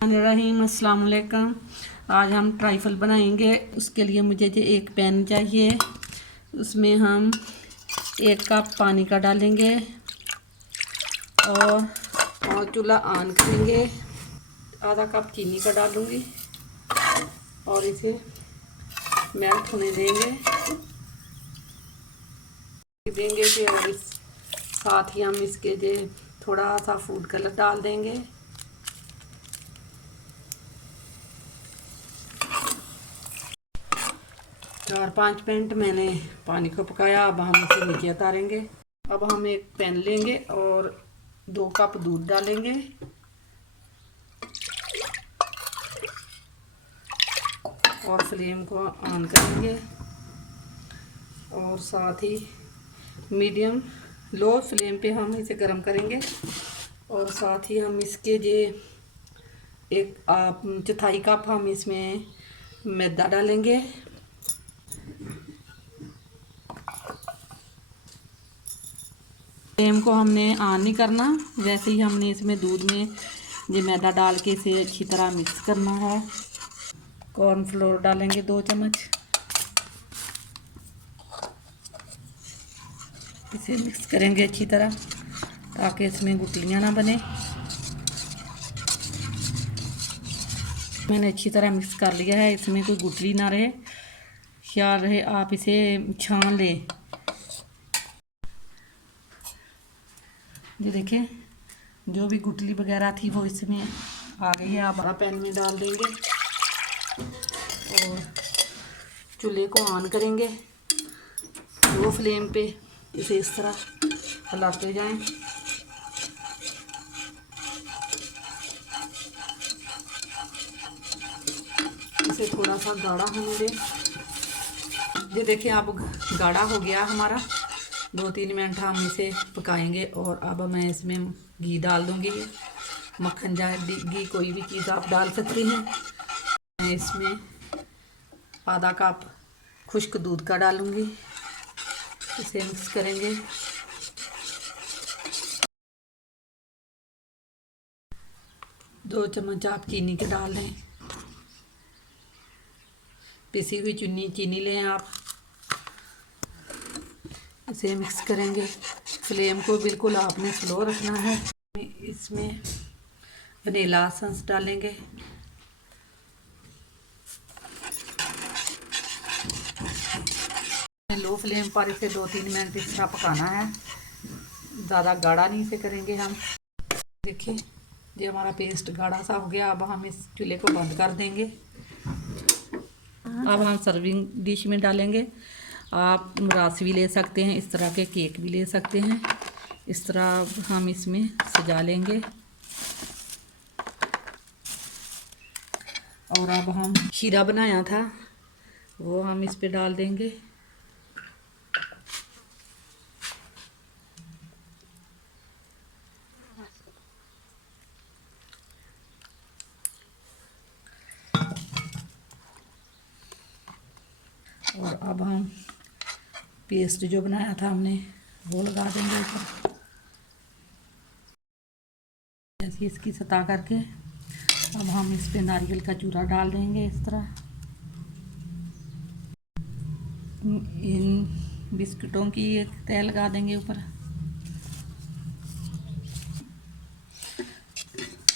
रहीम अस्सलाम वालेकुम। आज हम ट्राइफल बनाएंगे। उसके लिए मुझे जो एक पैन चाहिए, उसमें हम 1 कप पानी का डालेंगे और चूल्हा ऑन करेंगे। आधा कप चीनी का डालूंगी और इसे मेल्ट होने देंगे फिर इस साथ ही हम इसके जो थोड़ा सा फूड कलर डाल देंगे। 4-5 मिनट मैंने पानी को पकाया। अब हम इसे नीचे उतारेंगे। अब हम एक पैन लेंगे और 2 कप दूध डालेंगे और फ्लेम को ऑन करेंगे और साथ ही मीडियम लो फ्लेम पे हम इसे गर्म करेंगे और साथ ही हम इसके जे 1/4 कप हम इसमें मैदा डालेंगे। फ्लेम को हमने ऑन नहीं करना, वैसे ही हमने इसमें दूध में ये मैदा डाल के इसे अच्छी तरह मिक्स करना है। कॉर्नफ्लोर डालेंगे 2 चम्मच। इसे मिक्स करेंगे अच्छी तरह ताकि इसमें गुठलियाँ ना बने। मैंने अच्छी तरह मिक्स कर लिया है, इसमें कोई गुठली ना रहे। ख्याल रहे आप इसे छान लें। ये देखिए जो भी गुठली वगैरह थी वो इसमें आ गई है। अब पैन में डाल देंगे और चूल्हे को ऑन करेंगे। लो फ्लेम पे इसे इस तरह हिलाते जाएं। इसे थोड़ा सा गाढ़ा होने दें। ये देखिए अब गाढ़ा हो गया हमारा। 2-3 मिनट हम इसे पकाएंगे और अब मैं इसमें घी डाल दूंगी। मक्खन या घी कोई भी चीज़ आप डाल सकती हैं। मैं इसमें आधा कप खुश्क दूध का डालूंगी। इसे मिक्स करेंगे। दो चम्मच आप चीनी के डाल दें। पिसी हुई चीनी लें आप। इसे मिक्स करेंगे। फ्लेम को बिल्कुल आपने स्लो रखना है। इसमें वनीला एसेंस डालेंगे। लो फ्लेम पर इसे 2-3 मिनट इस तरह पकाना है। ज़्यादा गाढ़ा नहीं इसे करेंगे हम। देखिए ये हमारा पेस्ट गाढ़ा सा हो गया। अब हम इस चूल्हे को बंद कर देंगे। अब हम सर्विंग डिश में डालेंगे। आप रास भी ले सकते हैं, इस तरह के केक भी ले सकते हैं। इस तरह हम इसमें सजा लेंगे और अब हम शीरा बनाया था वो हम इस पे डाल देंगे। और अब हम पेस्ट जो बनाया था हमने वो लगा देंगे ऊपर, ऐसी इसकी सतह करके। अब हम इस पे नारियल का चूरा डाल देंगे इस तरह। इन बिस्कुटों की एक तह लगा देंगे ऊपर।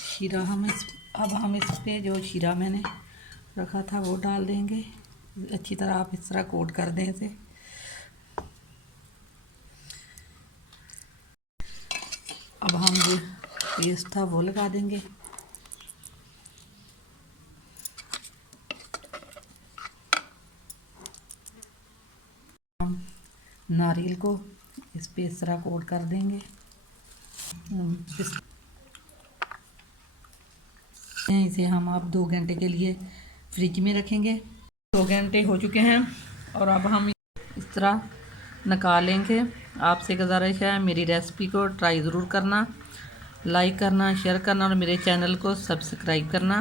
शीरा अब हम इस पे जो शीरा मैंने रखा था वो डाल देंगे। अच्छी तरह आप इस तरह कोट कर दें इसे। अब हम जो पेस्ट था वो लगा देंगे। हम नारियल को इस पे इस तरह कोट कर देंगे। इसे हम आप 2 घंटे के लिए फ्रिज में रखेंगे। 2 घंटे हो चुके हैं और अब हम इस तरह निकालेंगे। आपसे गुजारिश है मेरी रेसिपी को ट्राई ज़रूर करना, लाइक करना, शेयर करना और मेरे चैनल को सब्सक्राइब करना।